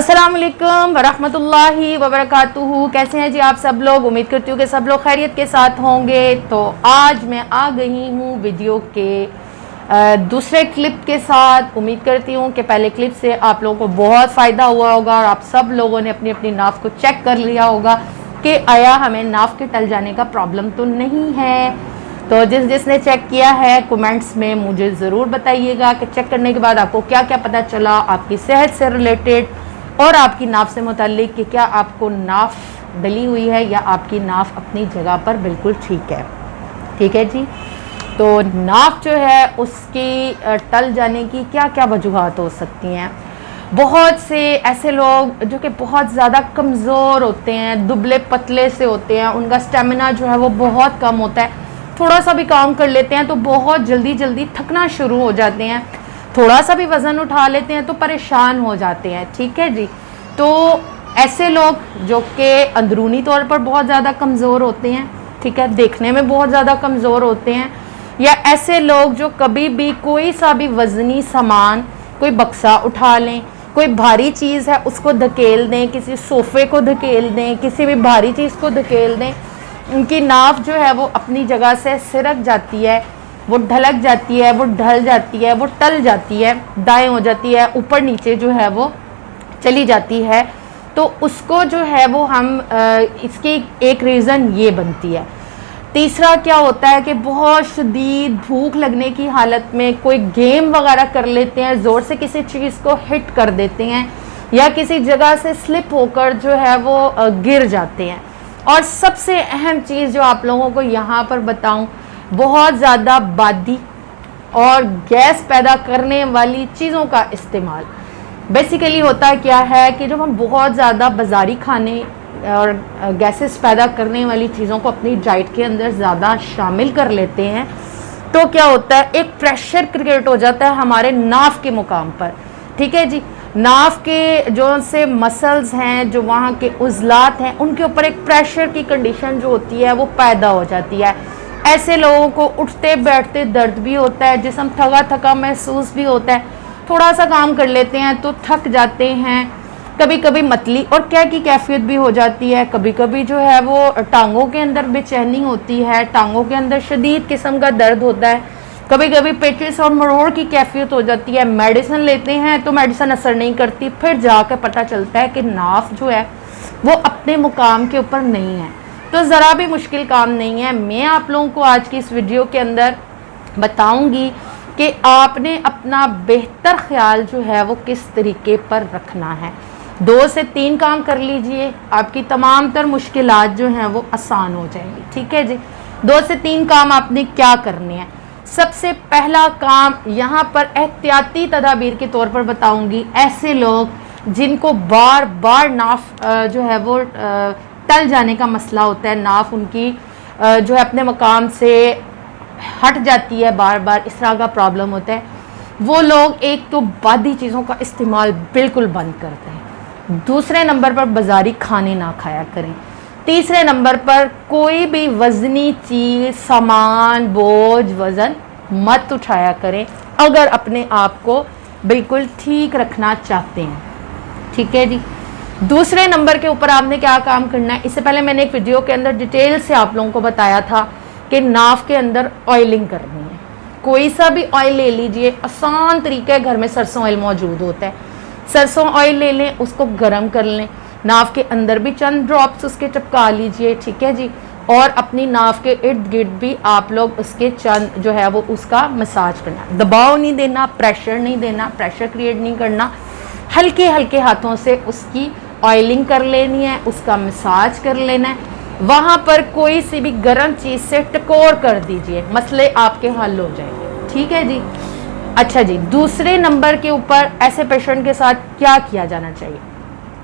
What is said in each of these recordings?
अस्सलाम वालेकुम वरहमतुल्लाहि वबरकातुहू। कैसे हैं जी आप सब लोग? उम्मीद करती हूँ कि सब लोग खैरियत के साथ होंगे। तो आज मैं आ गई हूँ वीडियो के दूसरे क्लिप के साथ। उम्मीद करती हूँ कि पहले क्लिप से आप लोगों को बहुत फ़ायदा हुआ होगा और आप सब लोगों ने अपनी अपनी नाफ को चेक कर लिया होगा कि आया हमें नाफ के टल जाने का प्रॉब्लम तो नहीं है। तो जिसने चेक किया है कमेंट्स में मुझे ज़रूर बताइएगा कि चेक करने के बाद आपको क्या क्या पता चला आपकी सेहत से रिलेटेड और आपकी नाफ से मुताल्लिक कि क्या आपको नाफ डली हुई है या आपकी नाफ अपनी जगह पर बिल्कुल ठीक है। ठीक है जी। तो नाफ जो है उसकी टल जाने की क्या क्या वजूहात हो सकती हैं। बहुत से ऐसे लोग जो कि बहुत ज़्यादा कमज़ोर होते हैं, दुबले पतले से होते हैं, उनका स्टेमिना जो है वो बहुत कम होता है। थोड़ा सा भी काम कर लेते हैं तो बहुत जल्दी जल्दी थकना शुरू हो जाते हैं। थोड़ा सा भी वज़न उठा लेते हैं तो परेशान हो जाते हैं। ठीक है जी। तो ऐसे लोग जो कि अंदरूनी तौर पर बहुत ज़्यादा कमज़ोर होते हैं, ठीक है, देखने में बहुत ज़्यादा कमज़ोर होते हैं, या ऐसे लोग जो कभी भी कोई सा भी वज़नी सामान, कोई बक्सा उठा लें, कोई भारी चीज़ है उसको धकेल दें, किसी सोफ़े को धकेल दें, किसी भी भारी चीज़ को धकेल दें, उनकी नाफ जो है वो अपनी जगह से सिरक जाती है, वो ढलक जाती है, वो ढल जाती है, वो टल जाती है, दाएं हो जाती है, ऊपर नीचे जो है वो चली जाती है। तो उसको जो है वो हम इसकी एक रीज़न ये बनती है। तीसरा क्या होता है कि बहुत शदीद भूख लगने की हालत में कोई गेम वगैरह कर लेते हैं, ज़ोर से किसी चीज़ को हिट कर देते हैं या किसी जगह से स्लिप होकर जो है वो गिर जाते हैं। और सबसे अहम चीज़ जो आप लोगों को यहाँ पर बताऊँ, बहुत ज़्यादा बादी और गैस पैदा करने वाली चीज़ों का इस्तेमाल। बेसिकली होता क्या है कि जब हम बहुत ज़्यादा बाज़ारी खाने और गैसेस पैदा करने वाली चीज़ों को अपनी डाइट के अंदर ज़्यादा शामिल कर लेते हैं तो क्या होता है, एक प्रेशर क्रिएट हो जाता है हमारे नाफ के मुकाम पर। ठीक है जी। नाफ के जो से मसल्स हैं, जो वहाँ के उज़लात हैं, उनके ऊपर एक प्रेशर की कंडीशन जो होती है वो पैदा हो जाती है। ऐसे लोगों को उठते बैठते दर्द भी होता है, जिस्म थका थका महसूस भी होता है, थोड़ा सा काम कर लेते हैं तो थक जाते हैं, कभी कभी मतली और क्या की कैफियत भी हो जाती है, कभी कभी जो है वो टांगों के अंदर बेचैनी होती है, टांगों के अंदर शदीद किस्म का दर्द होता है, कभी कभी पेचिस और मरोड़ की कैफियत हो जाती है। मेडिसिन लेते हैं तो मेडिसिन असर नहीं करती, फिर जाकर पता चलता है कि नाफ जो है वो अपने मुकाम के ऊपर नहीं है। तो ज़रा भी मुश्किल काम नहीं है। मैं आप लोगों को आज की इस वीडियो के अंदर बताऊंगी कि आपने अपना बेहतर ख्याल जो है वो किस तरीके पर रखना है। 2 से 3 काम कर लीजिए, आपकी तमाम तर मुश्किलात जो हैं वो आसान हो जाएंगी। ठीक है जी। 2 से 3 काम आपने क्या करने हैं। सबसे पहला काम यहाँ पर एहतियाती तदाबीर के तौर पर बताऊंगी। ऐसे लोग जिनको बार बार नाफ जो है वो टल जाने का मसला होता है, नाफ उनकी जो है अपने मकाम से हट जाती है, बार बार इस तरह का प्रॉब्लम होता है, वो लोग एक तो बादी चीज़ों का इस्तेमाल बिल्कुल बंद करते हैं। दूसरे नंबर पर बाज़ारी खाने ना खाया करें। तीसरे नंबर पर कोई भी वज़नी चीज़, सामान, बोझ, वज़न मत उठाया करें अगर अपने आप को बिल्कुल ठीक रखना चाहते हैं। ठीक है जी। दूसरे नंबर के ऊपर आपने क्या काम करना है, इससे पहले मैंने एक वीडियो के अंदर डिटेल से आप लोगों को बताया था कि नाफ के अंदर ऑयलिंग करनी है। कोई सा भी ऑयल ले लीजिए, आसान तरीका है, घर में सरसों ऑयल मौजूद होता है, सरसों ऑयल ले लें, उसको गर्म कर लें, नाफ के अंदर भी चंद ड्रॉप्स उसके टपका लीजिए। ठीक है जी। और अपनी नाफ के इर्द गिर्द भी आप लोग उसके चंद जो है वो उसका मसाज करना, दबाव नहीं देना, प्रेशर नहीं देना, प्रेशर क्रिएट नहीं करना, हल्के हल्के हाथों से उसकी ऑयलिंग कर लेनी है, उसका मसाज कर लेना है। वहाँ पर कोई सी भी गर्म चीज़ से टकोर कर दीजिए, मसले आपके हल हो जाएंगे। ठीक है जी। अच्छा जी। दूसरे नंबर के ऊपर ऐसे पेशेंट के साथ क्या किया जाना चाहिए,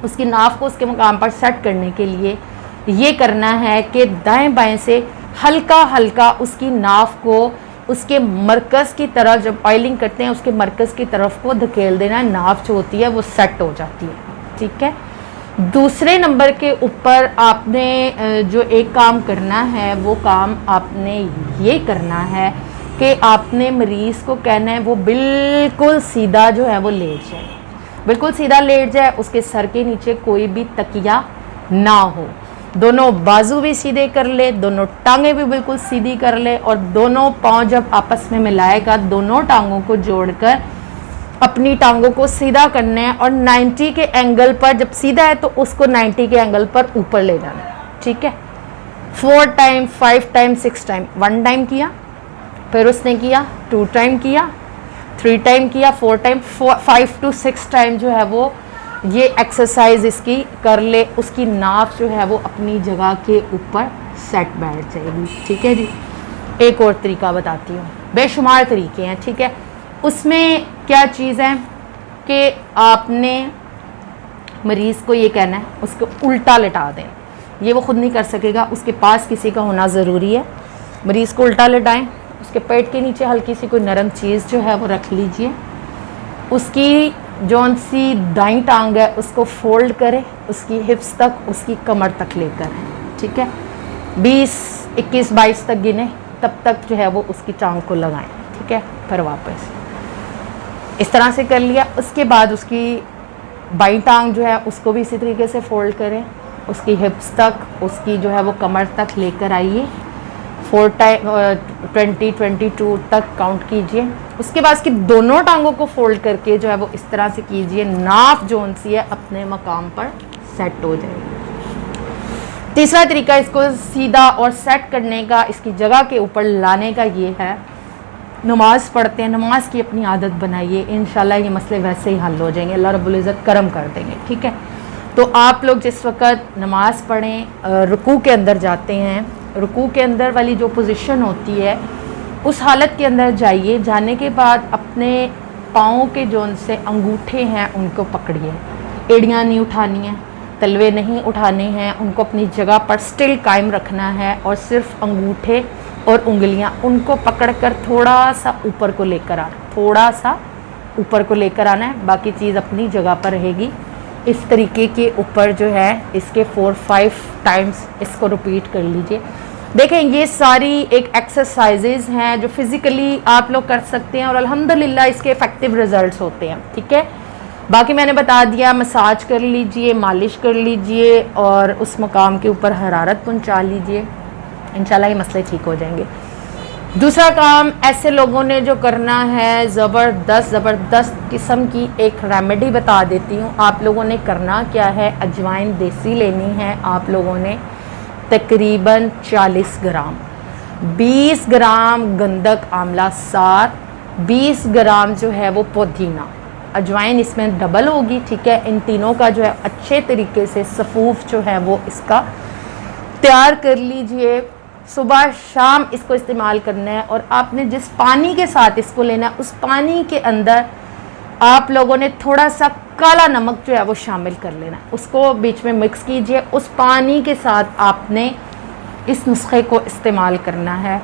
उसकी नाफ को उसके मुकाम पर सेट करने के लिए ये करना है कि दाएं बाएं से हल्का हल्का उसकी नाफ को उसके मरकज़ की तरफ, जब ऑयलिंग करते हैं उसके मरकज़ की तरफ को धकेल देना है, नाफ जो होती है वो सेट हो जाती है। ठीक है। दूसरे नंबर के ऊपर आपने जो एक काम करना है वो काम आपने ये करना है कि आपने मरीज़ को कहना है वो बिल्कुल सीधा जो है वो लेट जाए। बिल्कुल सीधा लेट जाए, उसके सर के नीचे कोई भी तकिया ना हो, दोनों बाजू भी सीधे कर ले, दोनों टांगे भी बिल्कुल सीधी कर ले, और दोनों पाँव जब आपस में मिलाएगा दोनों टांगों को जोड़कर अपनी टांगों को सीधा करना है, और 90 के एंगल पर, जब सीधा है तो उसको 90 के एंगल पर ऊपर ले जाना है, ठीक है। 4 टाइम, 5 टाइम, 6 टाइम, 1 टाइम किया, फिर उसने किया 2 टाइम किया, 3 टाइम किया, 4 टाइम, 5 to 6 टाइम जो है वो ये एक्सरसाइज इसकी कर ले, उसकी नाफ जो है वो अपनी जगह के ऊपर सेट बैठ जाएगी, ठीक है जी। एक और तरीका बताती हूँ, बेशुमार तरीके हैं, ठीक है। उसमें क्या चीज़ है कि आपने मरीज़ को ये कहना है उसको उल्टा लिटा दें, ये वो खुद नहीं कर सकेगा, उसके पास किसी का होना ज़रूरी है। मरीज़ को उल्टा लिटाएं, उसके पेट के नीचे हल्की सी कोई नरम चीज़ जो है वो रख लीजिए, उसकी जौन सी दाईं टांग है उसको फोल्ड करें, उसकी हिप्स तक, उसकी कमर तक लेकर, ठीक है। 20, 21, 22 तक गिने, तब तक जो है वो उसकी टांग को लगाएं, ठीक है। फिर वापस इस तरह से कर लिया। उसके बाद उसकी बाईं टांग जो है उसको भी इसी तरीके से फोल्ड करें, उसकी हिप्स तक, उसकी जो है वो कमर तक लेकर आइए, 4 टाइम 20, 22 तक काउंट कीजिए। उसके बाद उसकी दोनों टांगों को फोल्ड करके जो है वो इस तरह से कीजिए, नाफ जोन सी है अपने मकाम पर सेट हो जाएगी। तीसरा तरीका इसको सीधा और सेट करने का, इसकी जगह के ऊपर लाने का ये है, नमाज़ पढ़ते हैं, नमाज की अपनी आदत बनाइए, इंशाल्लाह ये मसले वैसे ही हल हो जाएंगे, अल्लाह रब्बुल इज़्ज़त करम कर देंगे, ठीक है। तो आप लोग जिस वक़्त नमाज़ पढ़ें, रुकू के अंदर जाते हैं, रुकू के अंदर वाली जो पोजीशन होती है उस हालत के अंदर जाइए, जाने के बाद अपने पाँव के जोन से अंगूठे हैं उनको पकड़िए, एड़ियाँ नहीं उठानी हैं, तलवे नहीं उठाने हैं, उनको अपनी जगह पर स्टिल कायम रखना है, और सिर्फ अंगूठे और उंगलियां उनको पकड़कर थोड़ा सा ऊपर को लेकर आना, थोड़ा सा ऊपर को लेकर आना है, बाकी चीज़ अपनी जगह पर रहेगी। इस तरीके के ऊपर जो है इसके 4-5 टाइम्स इसको रिपीट कर लीजिए। देखें ये सारी एक एक्सरसाइजेज हैं जो फिज़िकली आप लोग कर सकते हैं और अल्हम्दुलिल्लाह इसके इफ़ेक्टिव रिज़ल्ट्स होते हैं, ठीक है। बाकी मैंने बता दिया, मसाज कर लीजिए, मालिश कर लीजिए और उस मकाम के ऊपर हरारत पहुंचा लीजिए, इंशाल्लाह ये मसले ठीक हो जाएंगे। दूसरा काम ऐसे लोगों ने जो करना है, ज़बरदस्त किस्म की एक रेमेडी बता देती हूँ। आप लोगों ने करना क्या है, अजवाइन देसी लेनी है आप लोगों ने तकरीबन 40 ग्राम, 20 ग्राम गंधक आंवला सार, 20 ग्राम जो है वो पुदीना, अजवाइन इसमें डबल होगी, ठीक है। इन तीनों का जो है अच्छे तरीके से सफूफ जो है वो इसका तैयार कर लीजिए। सुबह शाम इसको इस्तेमाल करना है और आपने जिस पानी के साथ इसको लेना है उस पानी के अंदर आप लोगों ने थोड़ा सा काला नमक जो है वो शामिल कर लेना है, उसको बीच में मिक्स कीजिए, उस पानी के साथ आपने इस नुस्खे को इस्तेमाल करना है,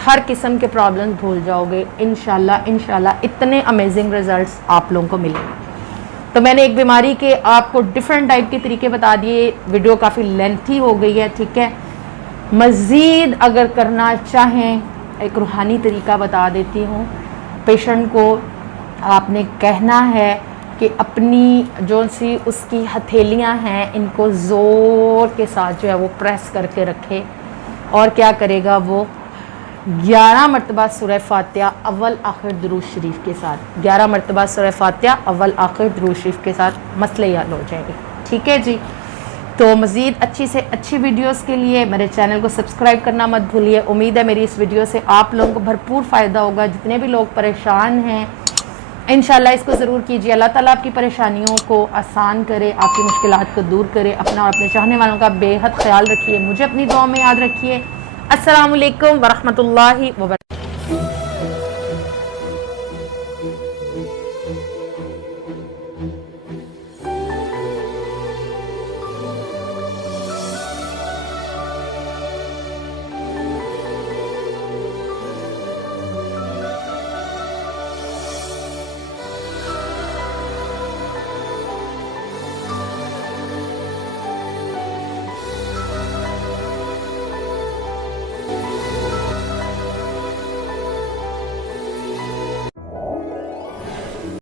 हर किस्म के प्रॉब्लम भूल जाओगे इंशाल्लाह इतने अमेजिंग रिजल्ट्स आप लोगों को मिलेंगे। तो मैंने एक बीमारी के आपको डिफरेंट टाइप के तरीके बता दिए, वीडियो काफ़ी लेंथी हो गई है, ठीक है। मज़ीद अगर करना चाहें एक रूहानी तरीका बता देती हूँ। पेशेंट को आपने कहना है कि अपनी जो सी उसकी हथेलियाँ हैं इनको ज़ोर के साथ जो है वो प्रेस करके रखे और क्या करेगा वो 11 मरतबा सूरह फातिहा अव्वल आखिर दुरूद शरीफ के साथ, 11 मरतबा सूरह फातिहा अव्वल आखिर दुरूद शरीफ के साथ मसले हल हो जाएंगे, ठीक है जी। तो मज़ीद अच्छी से अच्छी वीडियोस के लिए मेरे चैनल को सब्सक्राइब करना मत भूलिए। उम्मीद है मेरी इस वीडियो से आप लोगों को भरपूर फ़ायदा होगा। जितने भी लोग परेशान हैं इंशाल्लाह इसको ज़रूर कीजिए। अल्लाह ताला आपकी परेशानियों को आसान करे, आपकी मुश्किलात को दूर करे। अपना और अपने चाहने वालों का बेहद ख्याल रखिए, मुझे अपनी दुआ में याद रखिए। अस्सलामु अलैकुम वरहमतुल्लाहि वबरकातुहू।